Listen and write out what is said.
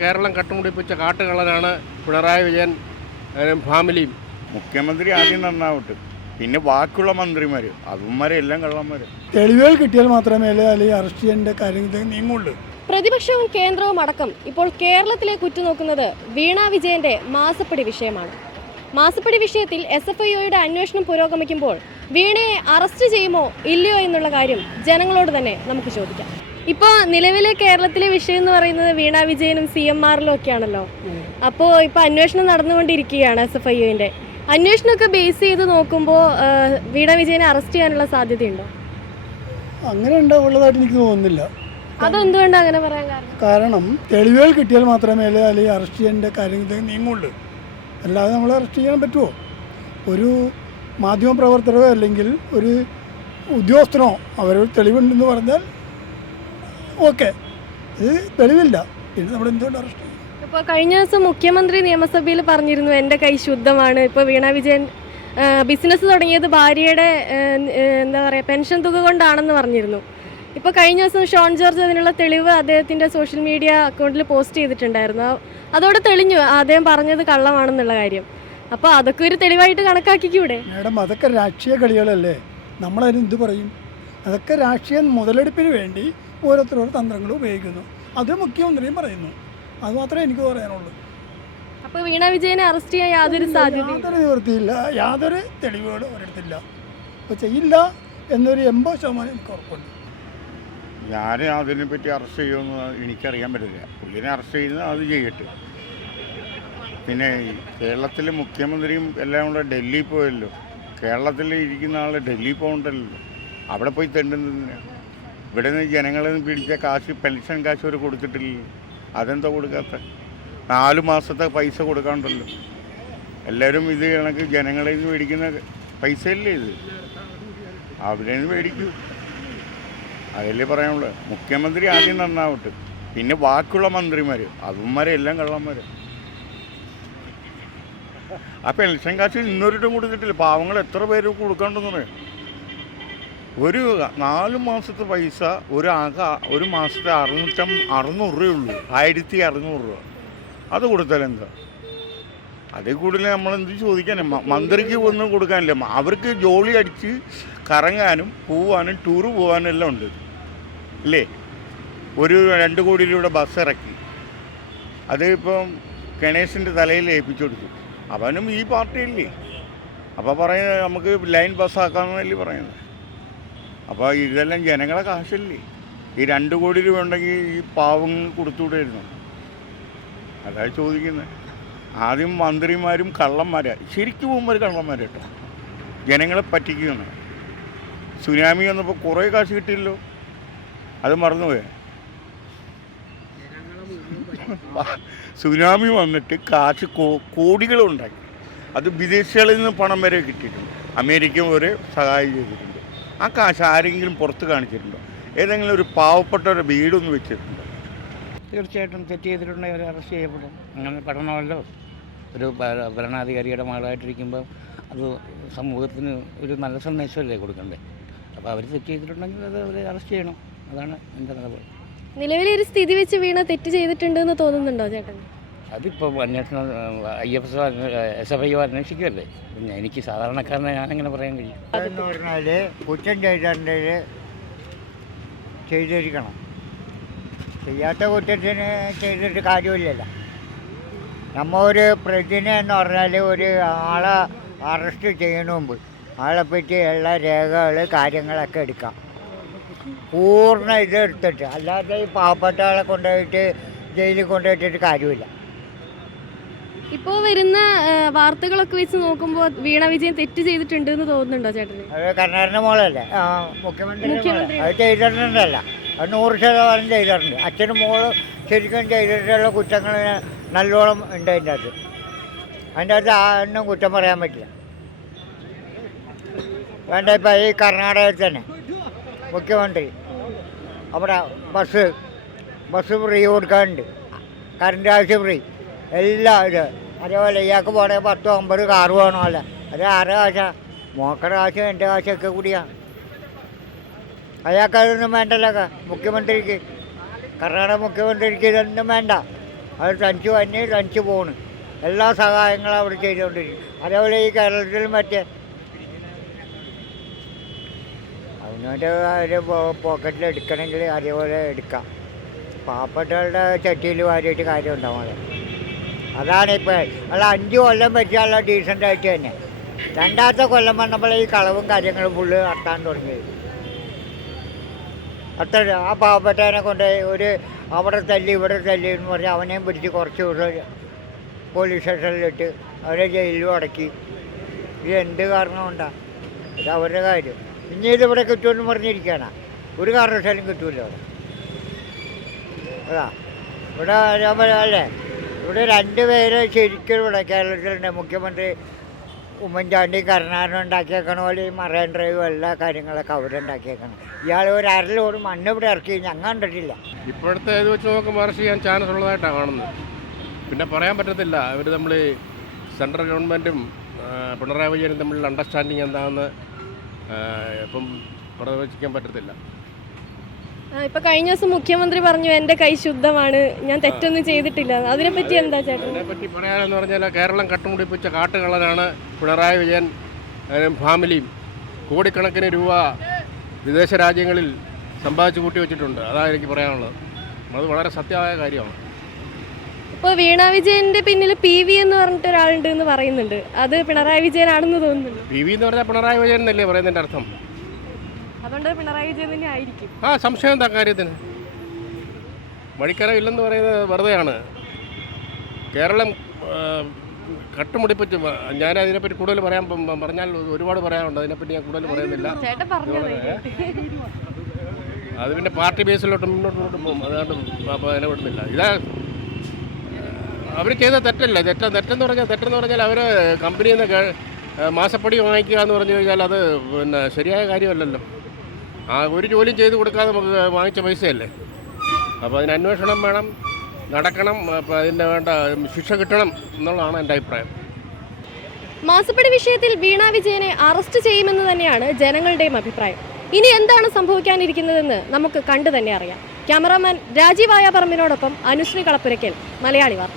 കേരളം കട്ടുമുടിപ്പിച്ച കാട്ടുകളനാണ് പിണറായി വിജയൻ ഫാമിലിയും. മുഖ്യമന്ത്രി ആദ്യം നന്നാവട്ടെ. പിന്നെ ബാക്കിയുള്ള മന്ത്രിമാർ അവന്മാരെല്ലാം കള്ളന്മാർ തെളിവുകൾ കിട്ടിയാൽ മാത്രമേ അല്ലെങ്കിൽ അറസ്റ്റ് ചെയ്യേണ്ട കാര്യങ്ങൾ നീങ്ങുള്ളൂ. പ്രതിപക്ഷവും കേന്ദ്രവും അടക്കം ഇപ്പോൾ കേരളത്തിലേക്ക് ഉറ്റുനോക്കുന്നത് വീണ വിജയന്റെ മാസപ്പടി വിഷയമാണ്. മാസപ്പടി വിഷയത്തിൽ എസ് എഫ് ഐയുടെ അന്വേഷണം പുരോഗമിക്കുമ്പോൾ വീണയെ അറസ്റ്റ് ചെയ്യുമോ ഇല്ലയോ എന്നുള്ള കാര്യം ജനങ്ങളോട് തന്നെ നമുക്ക് ചോദിക്കാം. ഇപ്പോൾ നിലവിലെ കേരളത്തിലെ വിഷയം എന്ന് പറയുന്നത് വീണാ വിജയനും സി എം ആറിലും ഒക്കെ ആണല്ലോ അപ്പോൾ ഇപ്പോൾ അന്വേഷണം നടന്നുകൊണ്ടിരിക്കുകയാണ് എസ് എഫ് ഐയുടെ അന്വേഷണമൊക്കെ ബേസ് ചെയ്ത് നോക്കുമ്പോൾ വീണ വിജയനെ അറസ്റ്റ് ചെയ്യാനുള്ള സാധ്യതയുണ്ടോ? അങ്ങനെ ഉണ്ടാവുള്ളതായിട്ട് എനിക്ക് തോന്നുന്നില്ല. അതെന്തുകൊണ്ട് അങ്ങനെ പറയാൻ കാരണം? കാരണം തെളിവുകൾ കിട്ടിയാൽ മാത്രമേ അല്ലെങ്കിൽ അറസ്റ്റ് ചെയ്യേണ്ട കാര്യങ്ങൾ നീങ്ങുള്ളൂ. അല്ലാതെ നമ്മൾ അറസ്റ്റ് ചെയ്യാൻ പറ്റുമോ ഒരു മാധ്യമ മാധ്യമപ്രവർത്തകരോ അല്ലെങ്കിൽ ഒരു ഉദ്യോഗസ്ഥനോ അവരൊരു തെളിവുണ്ടെന്ന് പറഞ്ഞാൽ ഓക്കെ. ഇത് തെളിവില്ല. പിന്നെ നമ്മൾ എന്തുകൊണ്ട് അറസ്റ്റ് ചെയ്യും? ഇപ്പോൾ കഴിഞ്ഞ ദിവസം മുഖ്യമന്ത്രി നിയമസഭയിൽ പറഞ്ഞിരുന്നു എന്റെ കൈ ശുദ്ധമാണ്. ഇപ്പോൾ വീണ വിജയൻ ബിസിനസ് തുടങ്ങിയത് ഭാര്യയുടെ എന്താ പറയുക പെൻഷൻ തുക കൊണ്ടാണെന്ന് പറഞ്ഞിരുന്നു. ഇപ്പോൾ കഴിഞ്ഞ ദിവസം ഷോൺ ജോർജ് അതിനുള്ള തെളിവ് അദ്ദേഹത്തിന്റെ സോഷ്യൽ മീഡിയ അക്കൗണ്ടിൽ പോസ്റ്റ് ചെയ്തിട്ടുണ്ടായിരുന്നു. അതോടെ തെളിഞ്ഞു. അദ്ദേഹം പറഞ്ഞത് കള്ളമാണെന്നുള്ള കാര്യം. അപ്പോൾ അതൊക്കെ ഒരു തെളിവായിട്ട് കണക്കാക്കിക്കൂടെ? മാഡം അതൊക്കെ രാഷ്ട്രീയ കളികളല്ലേ. നമ്മളതിന് എന്ത് പറയും? അതൊക്കെ രാഷ്ട്രീയ മുതലെടുപ്പിന് വേണ്ടി ഓരോരുത്തരോട് തന്ത്രങ്ങൾ ഉപയോഗിക്കുന്നു. അത് മുഖ്യമന്ത്രിയും പറയുന്നു. അത് മാത്രമേ എനിക്ക് പറയാനുള്ളൂ. അപ്പോൾ വീണ വിജയനെ അറസ്റ്റ് ചെയ്യാൻ യാതൊരു സാധ്യത യാതൊരു നിവൃത്തിയില്ല. യാതൊരു തെളിവുകളും ഒരിടത്തില്ല. അപ്പോൾ ചെയ്യില്ല എന്നൊരു എൺപത് ശതമാനം എനിക്ക് ഉറപ്പുണ്ട്. ഞാൻ അതിനെപ്പറ്റി അറസ്റ്റ് ചെയ്യുമെന്ന് എനിക്കറിയാൻ പറ്റില്ല. പുള്ളിനെ അറസ്റ്റ് ചെയ്യുന്നത് അത് ചെയ്യട്ടെ. പിന്നെ കേരളത്തിൽ കേരളത്തിലെ മുഖ്യമന്ത്രിയും എല്ലാം കൂടെ ഡൽഹിയിൽ പോയല്ലോ. കേരളത്തിൽ ഇരിക്കുന്ന ആൾ ഡൽഹി പോകണ്ടല്ലോ. അവിടെ പോയി തെണ്ടുന്നതിന് ഇവിടെ നിന്ന് ജനങ്ങളിൽ നിന്ന് പിടിച്ച കാശ് പെൻഷൻ കാശ് അവർ കൊടുത്തിട്ടില്ല. അതെന്താ കൊടുക്കാത്ത? നാലു മാസത്തെ പൈസ കൊടുക്കാണ്ടല്ലോ എല്ലാവരും ഇത് കണക്ക് ജനങ്ങളിൽ നിന്ന് മേടിക്കുന്ന പൈസയല്ലേ ഇത്? അവിടെ നിന്ന് മേടിക്കൂ. അതല്ലേ പറയാനുള്ളത് മുഖ്യമന്ത്രി ആദ്യം നന്നാവട്ടെ. പിന്നെ ബാക്കിയുള്ള മന്ത്രിമാർ അവന്മാരെല്ലാം കള്ളന്മാർ ആ പെൻഷൻ കാശ് ഇന്നൊരിട്ടും കൊടുത്തിട്ടില്ല. പാവങ്ങൾ എത്ര പേര് കൊടുക്കാണ്ടെന്ന് പറയാം ഒരു നാല് മാസത്തെ പൈസ ഒരു ആക ഒരു മാസത്തെ അറുന്നൂറ്റം അറുന്നൂറ് രൂപയുള്ളൂ ആയിരത്തി അറുന്നൂറ് രൂപ. അത് കൊടുത്താൽ എന്താ? അതിൽ കൂടുതൽ നമ്മളെന്ത് ചോദിക്കാനും? മന്ത്രിക്ക് ഒന്നും കൊടുക്കാനില്ല. അവർക്ക് ജോളി അടിച്ച് കറങ്ങാനും പോവാനും ടൂറ് പോകാനും എല്ലാം ഉണ്ട്. അല്ലേ ഒരു രണ്ട് കോടി രൂപയുടെ ബസ് ഇറക്കി. അത് ഇപ്പം ഗണേശന്റെ തലയിൽ ഏൽപ്പിച്ചു കൊടുത്തു. അവനും ഈ പാർട്ടിയില്ലേ? അപ്പോൾ പറയുന്നത് നമുക്ക് ലൈൻ ബസ് ബസ്സാക്കാമെന്നല്ലേ പറയുന്നത്. അപ്പോൾ ഇതെല്ലാം ജനങ്ങളെ കാശല്ലേ. ഈ രണ്ട് കോടി രൂപ ഉണ്ടെങ്കിൽ ഈ പാവങ്ങൾ കൊടുത്തുവിടായിരുന്നു. അതാണ് ചോദിക്കുന്നത് ആദ്യം മന്ത്രിമാരും കള്ളന്മാരാണ് ശരിക്കും പോകുമ്പോൾ കള്ളന്മാർ കേട്ടോ. ജനങ്ങളെ പറ്റിക്കുകയാണ് സുനാമി വന്നപ്പോൾ കുറേ കാശ് കിട്ടിയല്ലോ. അത് മറന്നുപോയ. സുനാമി വന്നിട്ട് കാശ് കോ- കോടികളുണ്ടാക്കി അത് വിദേശികളിൽ നിന്ന് പണം വരെ കിട്ടിയിട്ടുണ്ട്. അമേരിക്ക വരെ സഹായം ചെയ്തിട്ടുണ്ട്. ആ കാശ് ആരെങ്കിലും പുറത്ത് കാണിച്ചിട്ടുണ്ടോ? ഏതെങ്കിലും ഒരു പാവപ്പെട്ട ഒരു വീടൊന്ന് വെച്ചിട്ടുണ്ടോ? തീർച്ചയായിട്ടും തെറ്റ് ചെയ്തിട്ടുണ്ടെങ്കിൽ അവർ അറസ്റ്റ് ചെയ്യപ്പെടും. അങ്ങനെ പഠനമല്ലോ. ഒരു ഭരണാധികാരിയുടെ മകളായിട്ടിരിക്കുമ്പോൾ അത് സമൂഹത്തിന് ഒരു നല്ല സന്ദേശമല്ലേ കൊടുക്കണ്ടേ? അപ്പോൾ അവർ തെറ്റ് ചെയ്തിട്ടുണ്ടെങ്കിൽ അത് അവരെ അറസ്റ്റ് ചെയ്യണം. അതാണ് എന്റെ നിലപാട്. നിലവിലെ ഒരു സ്ഥിതി വെച്ച് വീണ തെറ്റ് ചെയ്തിട്ടുണ്ടെന്ന് തോന്നുന്നുണ്ടോ ചേട്ടൻ അതിപ്പോൾ അന്വേഷണം I F S S F I അന്വേഷിക്കുമല്ലേ പിന്നെ എനിക്ക് സാധാരണക്കാരനെ ഞാനെങ്ങനെ പറയാൻ കഴിയും. അതെന്ന് പറഞ്ഞാൽ കുറ്റം ചെയ്തിട്ടുണ്ടെങ്കിൽ ചെയ്തിരിക്കണം. ചെയ്യാത്ത കുറ്റത്തിന് ചെയ്തിട്ട് കാര്യമില്ലല്ലോ. നമ്മ ഒരു പ്രതിനെ എന്ന് പറഞ്ഞാൽ ഒരു ആളെ അറസ്റ്റ് ചെയ്യുന്ന മുമ്പ് ആളെ പറ്റിയുള്ള രേഖകൾ കാര്യങ്ങളൊക്കെ എടുക്കാം. പൂർണ ഇതെടുത്തിട്ട് അല്ലാതെ ഈ പാവപ്പെട്ട ആളെ കൊണ്ടുപോയിട്ട് ജയിലിൽ കൊണ്ടുപോയിട്ടിട്ട് കാര്യമില്ല. ഇപ്പോൾ വരുന്ന വാർത്തകളൊക്കെ വെച്ച് നോക്കുമ്പോൾ വീണ വിജയൻ തെറ്റ് ചെയ്തിട്ടുണ്ട് എന്ന് തോന്നുന്നുണ്ടോ ചേട്ടന്? അത് കർണാടക മോളല്ലേ? മുഖ്യമന്ത്രി. അത് ചെയ്തിട്ടുണ്ടല്ല. അത് നൂറ് ശതമാനം ചെയ്തിട്ടുണ്ട്. അച്ഛനും മോൾ ശരിക്കും ചെയ്തിട്ടുള്ള കുറ്റങ്ങൾ നല്ലോണം ഉണ്ട് അതിന്റെ അകത്ത്. അതിന്റെ അകത്ത് ആരും കുറ്റം പറയാൻ പറ്റില്ല. വേണ്ട ഇപ്പം ഈ കർണാടകയിൽ തന്നെ മുഖ്യമന്ത്രി അവിടെ ബസ് ബസ് ഫ്രീ കൊടുക്കാനുണ്ട്. കറണ്ട് ആവശ്യം ഫ്രീ. എല്ലാം ഇത് അതേപോലെ ഇയാൾക്ക് പോണേ പത്തോ അമ്പത് കാറ് വേണമല്ല അത് ആരുടെ കാശ? മോക്കടെ കാശ് എന്റെ കാശൊക്കെ കൂടിയാണ് അയാൾക്ക് അതൊന്നും വേണ്ടല്ലോ മുഖ്യമന്ത്രിക്ക് കർണാടക മുഖ്യമന്ത്രിക്ക് ഇതൊന്നും വേണ്ട. അത് തനിച്ച് വന്നി തനിച്ച് പോണ്. എല്ലാ സഹായങ്ങളും അവിടെ ചെയ്തുകൊണ്ടിരിക്കും അതേപോലെ ഈ കേരളത്തിൽ മറ്റേ അവനവന്റെ ഒരു പോക്കറ്റിൽ എടുക്കണമെങ്കിൽ അതേപോലെ എടുക്കാം. പാവപ്പെട്ടവരുടെ ചട്ടിയിൽ വാരിയിട്ട് കാര്യം ഉണ്ടാവാതെ അതാണ് ഇപ്പോൾ അല്ല അഞ്ച് കൊല്ലം വെച്ചാലുള്ള ഡീസന്റ് ആയിട്ട് തന്നെ. രണ്ടാമത്തെ കൊല്ലം വന്നപ്പോൾ ഈ കളവും കാര്യങ്ങളും ഫുള്ള് അട്ടാൻ തുടങ്ങിയത് അത്ര ആ പാവപ്പെട്ടവനെ കൊണ്ട് ഒരു അവിടെ തല്ലി ഇവിടെ തല്ലി എന്ന് പറഞ്ഞ് അവനെയും പിടിച്ച് കുറച്ച് ദിവസം പോലീസ് സ്റ്റേഷനിലിട്ട് അവരെ ജയിലിലും അടക്കി. ഇത് എന്ത് കാരണം കൊണ്ടാണ് ഇത് അവരുടെ കാര്യം. ഇനി ഇത് ഇവിടെ കിട്ടുമെന്ന് പറഞ്ഞിരിക്കുകയാണ്. ഒരു കാരണവശാലും കിട്ടൂല അവിടെ. അതാ. ഇവിടെ പറയാല്ലേ ഇവിടെ രണ്ടുപേരെ പേര് ശരിക്കും ഇവിടെ കേരളത്തിലുണ്ട്. മുഖ്യമന്ത്രി ഉമ്മൻചാണ്ടി കരുണാകരൻ ഉണ്ടാക്കിയേക്കണ പോലെ ഈ മറൈൻ ഡ്രൈവ് എല്ലാ കാര്യങ്ങളൊക്കെ അവരുണ്ടാക്കിയേക്കണം ഇയാൾ ഒരു അരലോട് മണ്ണ് ഇവിടെ ഇറക്കി ഞങ്ങൾ കണ്ടിട്ടില്ല. ഇപ്പോഴത്തെ ഇത് വെച്ച് നമുക്ക് അറസ്റ്റ് ചെയ്യാൻ ചാൻസ് ഉള്ളതായിട്ടാണ് കാണുന്നത്. പിന്നെ പറയാൻ പറ്റത്തില്ല. അവർ നമ്മൾ സെൻട്രൽ ഗവൺമെന്റും പിണറായി വിജയനും തമ്മിലുള്ള അണ്ടർസ്റ്റാൻഡിങ് എന്താണെന്ന് ഇപ്പം പ്രവചിക്കാൻ പറ്റത്തില്ല. ഇപ്പൊ കഴിഞ്ഞ ദിവസം മുഖ്യമന്ത്രി പറഞ്ഞു എന്റെ കൈ ശുദ്ധമാണ്. ഞാൻ തെറ്റൊന്നും ചെയ്തിട്ടില്ല. അതിനെ പറ്റി എന്താ ചേട്ടൻ? അതിനെപ്പറ്റി പറയാനെന്ന് പറഞ്ഞാൽ കേരളം കട്ടുമുടിപ്പിച്ച കാട്ടുകളരാണ് പിണറായി വിജയൻ ഫാമിലിയും കോടിക്കണക്കിന് രൂപ വിദേശ രാജ്യങ്ങളിൽ സമ്പാദിച്ചു കൂട്ടി വെച്ചിട്ടുണ്ട്. അതാണ് എനിക്ക് പറയാനുള്ളത്. അത് വളരെ സത്യമായ കാര്യമാണ്. ഇപ്പോൾ വീണ വിജയന്റെ പിന്നിൽ പി വി എന്ന് പറഞ്ഞിട്ട് ഒരാളുണ്ട് എന്ന് പറയുന്നുണ്ട്. അത് പിണറായി വിജയനാണെന്ന് തോന്നുന്നുണ്ട്. പി വി എന്ന് പറഞ്ഞാൽ പിണറായി വിജയൻ എന്നല്ലേ പറയുന്നതിന്റെ അർത്ഥം? അതുകൊണ്ട് പിണറായി വിജയൻ തന്നെ ആയിരിക്കും. ആ സംശയം എന്താ കാര്യത്തിന്? വഴിക്കരവില്ലെന്ന് പറയുന്നത് വെറുതെയാണ്. കേരളം കട്ടുമുടിപ്പിച്ച് ഞാൻ അതിനെപ്പറ്റി കൂടുതൽ പറയാൻ പറഞ്ഞാൽ ഒരുപാട് പറയാനുണ്ട്. അതിനെപ്പറ്റി ഞാൻ കൂടുതൽ പറയുന്നില്ല. അത് പിന്നെ പാർട്ടി ബേസിലോട്ട് മുന്നോട്ട് മുന്നോട്ട് പോകും. അതുകൊണ്ട് അതിനെ വിടുന്നില്ല. ഇതാ അവർ ചെയ്ത തെറ്റല്ല? തെറ്റ തെറ്റെന്ന് പറഞ്ഞാൽ തെറ്റെന്ന് പറഞ്ഞാൽ അവർ കമ്പനിയിൽ നിന്ന് മാസപ്പടി വാങ്ങിക്കുക എന്ന് പറഞ്ഞു കഴിഞ്ഞാൽ അത് പിന്നെ ശരിയായ കാര്യമല്ലല്ലോ. ആ ഒരു ജോലിയും ചെയ്ത് കൊടുക്കാതെ നമുക്ക് വാങ്ങിച്ച പൈസയല്ലേ? അപ്പോൾ അതിന് അന്വേഷണം വേണം നടക്കണം അപ്പോൾ അതിന്റെ വേണ്ട ശിക്ഷ കിട്ടണം എന്നുള്ളതാണ് എന്റെ അഭിപ്രായം. മാസപ്പടി വിഷയത്തിൽ വീണ വിജയനെ അറസ്റ്റ് ചെയ്യുമെന്ന് തന്നെയാണ് ജനങ്ങളുടെയും അഭിപ്രായം. ഇനി എന്താണ് സംഭവിക്കാനിരിക്കുന്നതെന്ന് നമുക്ക് കണ്ടു തന്നെ അറിയാം. ക്യാമറാമാൻ രാജീവായ പറമ്പിനോടൊപ്പം അനുശ്രീ കളപ്പുരയ്ക്കൽ മലയാളി വാർത്ത.